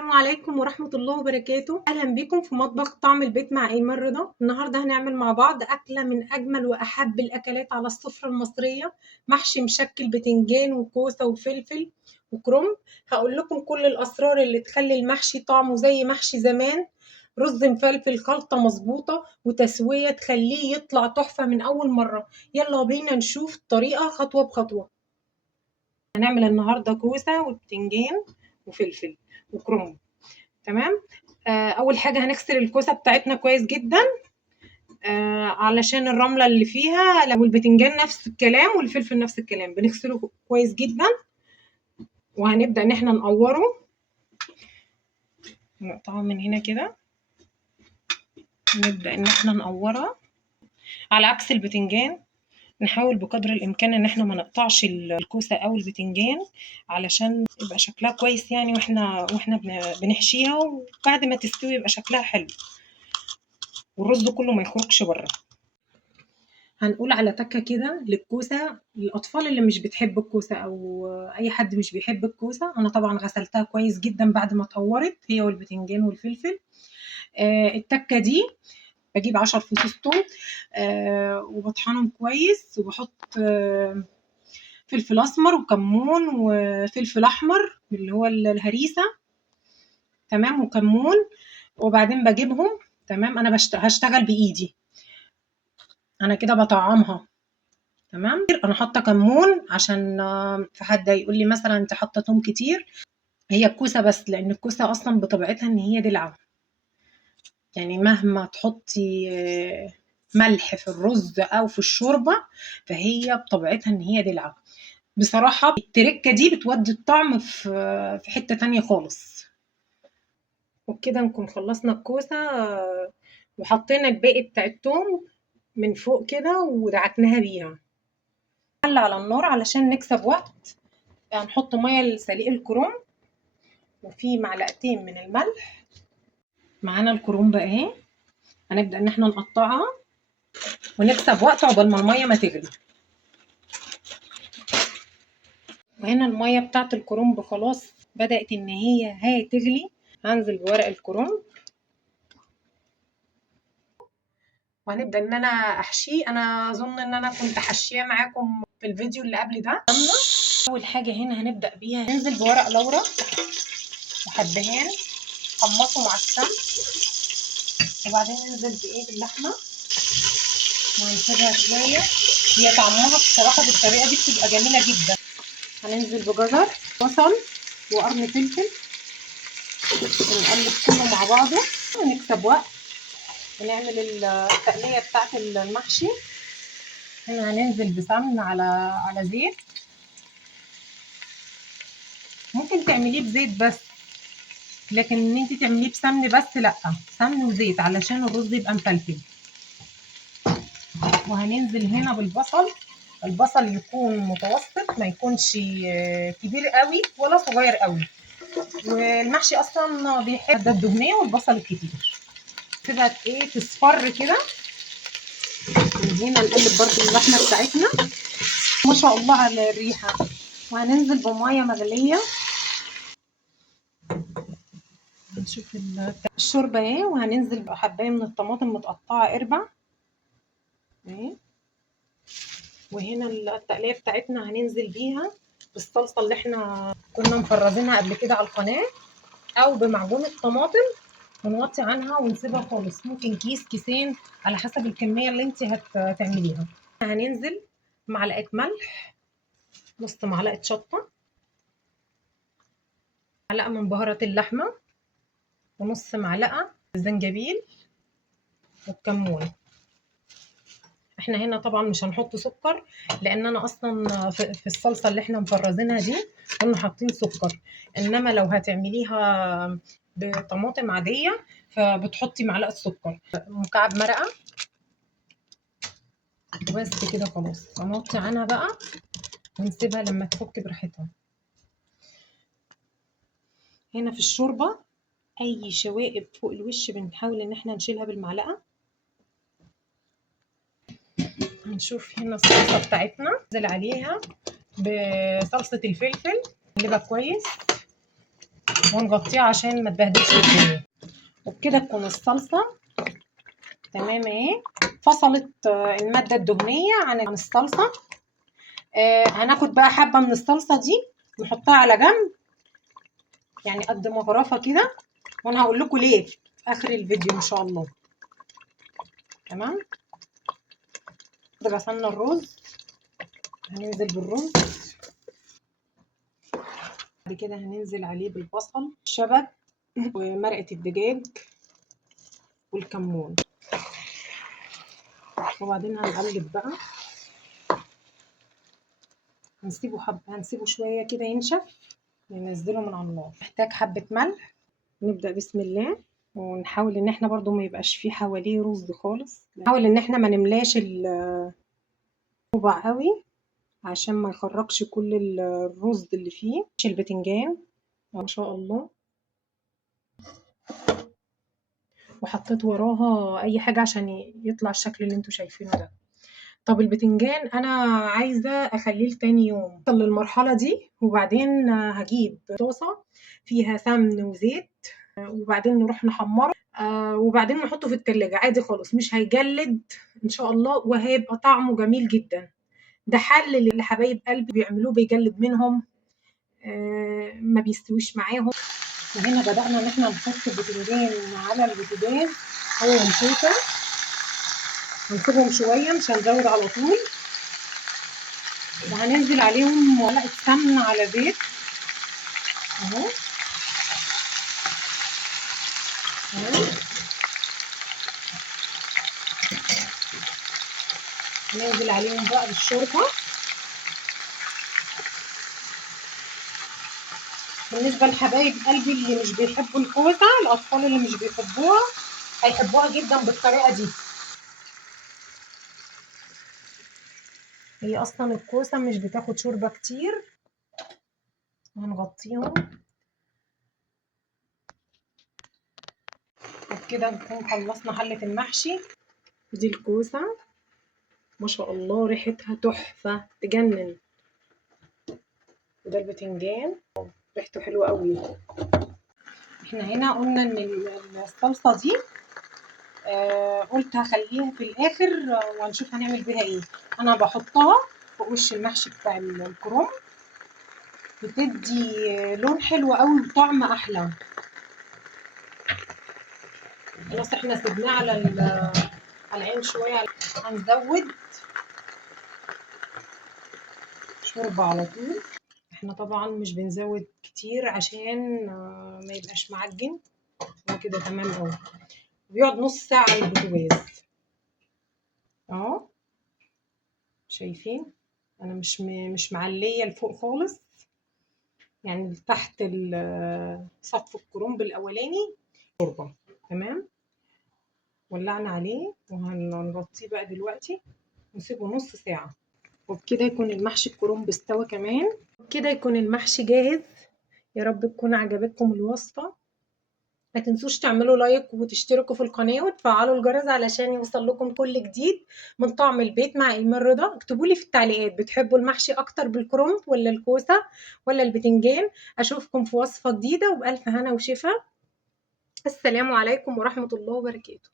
السلام عليكم ورحمة الله وبركاته. أهلا بكم في مطبخ طعم البيت مع إيمان رضا. النهاردة هنعمل مع بعض أكلة من أجمل وأحب الأكلات على السفرة المصرية، محشي مشكل بتنجان وكوسة وفلفل وكرنب. هقول لكم كل الأسرار اللي تخلي المحشي طعمه زي محشي زمان. رز مفلفل، خلطة مظبوطة وتسوية تخليه يطلع تحفة من أول مرة. يلا بينا نشوف الطريقة خطوة بخطوة. هنعمل النهاردة كوسة وبتنجان وفلفل وكرنب. تمام. اول حاجه هنغسل الكوسه بتاعتنا كويس جدا، علشان الرمله اللي فيها، والبتنجان نفس الكلام والفلفل نفس الكلام، بنغسله كويس جدا. وهنبدا ان احنا نقوره، نقطعه من هنا كده، نبدا ان احنا نقورها على عكس البتنجان. نحاول بقدر الامكان ان احنا ما نقطعش الكوسه او البتنجان علشان يبقى شكلها كويس يعني، واحنا بنحشيها، وبعد ما تستوي يبقى شكلها حلو والرز كله ما يخرجش بره. هنقول على تكه كده للكوسه، للاطفال اللي مش بتحب الكوسه او اي حد مش بيحب الكوسه. انا طبعا غسلتها كويس جدا بعد ما اتقورت هي والبتنجان والفلفل. التكه دي بجيب 10 فصوص توم، وبطحنهم كويس، وبحط فلفل اسمر وكمون وفلفل احمر اللي هو الهريسه، تمام، وكمون. وبعدين بجيبهم، تمام، انا هشتغل بايدي، انا كده بطعمها. تمام. انا حاطه كمون عشان في حد يقول لي مثلا انت حاطه توم كتير. هي الكوسه بس، لان الكوسه اصلا بطبيعتها ان هي دلعه، يعني مهما تحطي ملح في الرز او في الشوربه فهي بطبيعتها ان هي دلعه. بصراحه التركه دي بتودي الطعم في حته تانية خالص. وبكده نكون خلصنا الكوسه، وحطينا الباقي بتاع التوم من فوق كده ودعكناها بيها. على النار علشان نكسب وقت. هنحط ميه لسليق الكرنب، وفي معلقتين من الملح. معانا الكرنب اهي، هنبدا ان احنا نقطعها ونكسب وقت عقبال ما الميه ما تغلي. وهنا الميه بتاعت الكرنب خلاص بدات ان هي تغلي. هنزل بورق الكرنب وهنبدا ان انا احشيه. انا اظن ان انا كنت حاشيه معاكم في الفيديو اللي قبل ده. اول حاجه هنا هنبدا بيها، ننزل بورق لورا وحبهان، حمصه مع السمن، وبعدين ننزل باللحمه وهنسيبها شويه. هي طعمها بصراحه بالطريقه دي بتبقى جميله جدا. هننزل بجزر، بصل، وقرن فلفل، ونقلب كله مع بعضه ونكسب وقت ونعمل التقليه بتاعه المحشي. هنا هننزل بسمن على زيت. ممكن تعمليه بزيت بس، لكن ان انت تعمليه بسمن بس لا، سمن وزيت علشان الرز يبقى مفلفل. وهننزل هنا بالبصل. البصل يكون متوسط، ما يكونش كبير قوي ولا صغير قوي، والمحشي اصلا بيحب الدهنيه والبصل الكتير. سيبها تصفر كده. هنا نقلب برضو اللحمه بتاعتنا، ما شاء الله على الريحه. وهننزل بميه مغليه. نشوف الشوربه اهي. وهننزل بحبايه من الطماطم متقطعه اربع اهي. وهنا التقليه بتاعتنا هننزل بيها بالصلصه اللي احنا كنا مفرزينها قبل كده على القناه، او بمعجون الطماطم، ونوطي عنها ونسيبها خالص. ممكن كيس كيسين على حسب الكميه اللي انت هتعمليها. هننزل معلقه ملح، نص معلقه شطه، معلقه من بهارات اللحمه، ونص معلقه زنجبيل والكمون. احنا هنا طبعا مش هنحط سكر، لان انا اصلا في الصلصه اللي احنا مفرزينها دي كنا حاطين سكر. انما لو هتعمليها بطماطم عاديه فبتحطي معلقه سكر. مكعب مرقه وبس كده خلاص. هنوطي عنها بقى ونسيبها لما تفك براحتها. هنا في الشوربه اي شوائب فوق الوش بنحاول ان احنا نشيلها بالمعلقه. هنشوف هنا الصلصه بتاعتنا، ننزل عليها بصلصه الفلفل، نقلبها كويس. ونغطيها عشان ما تبهدلش الدنيا. وبكده تكون الصلصه تمام اهي. فصلت الماده الدهنيه عن الصلصه. هناخد بقى حبه من الصلصه دي نحطها على جنب، يعني قد مغرفه كده، وانا هقول لكم ليه في اخر الفيديو ان شاء الله. تمام. غسلنا الرز، هننزل بالرز، بعد كده هننزل عليه بالبصل، الشبت، ومرقه الدجاج، والكمون، وبعدين هنقلب بقى. هنسيبه شويه كده ينشف، ننزله من على النار. محتاج حبه ملح. نبدا بسم الله، ونحاول ان احنا برضو ما يبقاش فيه حواليه رز خالص. نحاول ان احنا ما نملاش الربع قوي عشان ما يخرجش كل الرز اللي فيه. البتنجان ما شاء الله، وحطيت وراها اي حاجه عشان يطلع الشكل اللي انتوا شايفينه ده. طب البتنجان انا عايزه اخليه لتاني يوم. وصل للمرحله دي، وبعدين هجيب طاسه فيها سمن وزيت، وبعدين نروح نحمره، وبعدين نحطه في التلاجة عادي خالص، مش هيجلد ان شاء الله، وهيبقى طعمه جميل جدا. ده حل اللي حبايب قلبي بيعملوه بيجلد منهم، ما بيستويش معاهم. وهنا بدأنا ان احنا نحط البتنجان على البوتاجاز هو الكوسه، هنسيبهم شويه مش هنزود على طول، وهننزل عليهم معلقه سمن على زيت اهو. ننزل عليهم بقى بالشوربه. بالنسبه لحبايب قلبي اللي مش بيحبوا الكوسه، الاطفال اللي مش بيحبوها هيحبوها جدا بالطريقه دي. هي اصلا الكوسه مش بتاخد شوربه كتير. هنغطيهم وبكده نكون خلصنا حله المحشي. دي الكوسه ما شاء الله ريحتها تحفه تجنن، وده البتنجان ريحته حلوه قوي. احنا هنا قلنا ان الصلصه دي قلت هخليها في الاخر، وهنشوف هنعمل بيها ايه. انا بحطها فوق وش المحشي بتاع الكرنب، بتدي لون حلو قوي وطعم احلى. خلاص احنا سيبناه على العين شويه. هنزود شوربه على طول. احنا طبعا مش بنزود كتير عشان ما يبقاش معجن. هو كده تمام قوي. بيقعد نص ساعه على البوتاجاز اهو. شايفين انا مش معليه لفوق خالص، يعني تحت سقف الكرنب الاولاني شوربه. تمام. ولعنا عليه وهنغطيه بقى دلوقتي ونسيبه نص ساعه، وبكده يكون المحشي الكرنب استوى كمان. وبكده يكون المحشي جاهز. يا رب تكون عجبتكم الوصفه. ما تنسوش تعملوا لايك وتشتركوا في القناة وتفعلوا الجرس علشان يوصل لكم كل جديد من طعم البيت مع إيمان رضا. اكتبوا لي في التعليقات بتحبوا المحشي أكتر بالكرنب ولا الكوسة ولا البتنجان. أشوفكم في وصفة جديدة وبألف هنا وشفا. السلام عليكم ورحمة الله وبركاته.